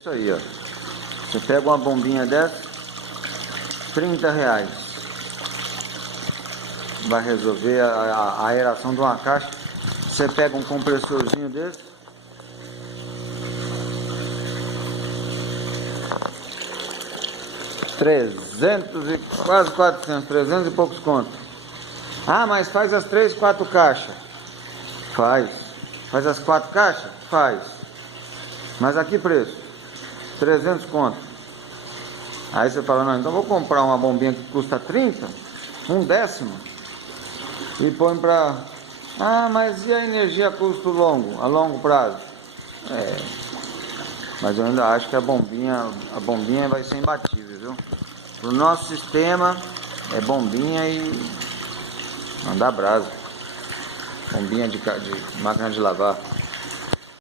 Isso aí, ó. Você pega uma bombinha dessa, R$ 30. Vai resolver a aeração de uma caixa. Você pega um compressorzinho desse, quase 400, 300 e poucos contos. Ah, mas faz as 3, 4 caixas. Faz as 4 caixas? Faz. Mas a que preço? 300 conto. Aí você fala, não, então vou comprar uma bombinha que custa 30, um décimo, e põe pra... Ah, mas e a energia a custo longo, a longo prazo? Mas eu ainda acho que a bombinha vai ser imbatível, viu? Pro nosso sistema, é bombinha e mandar brasa. Bombinha de máquina de lavar.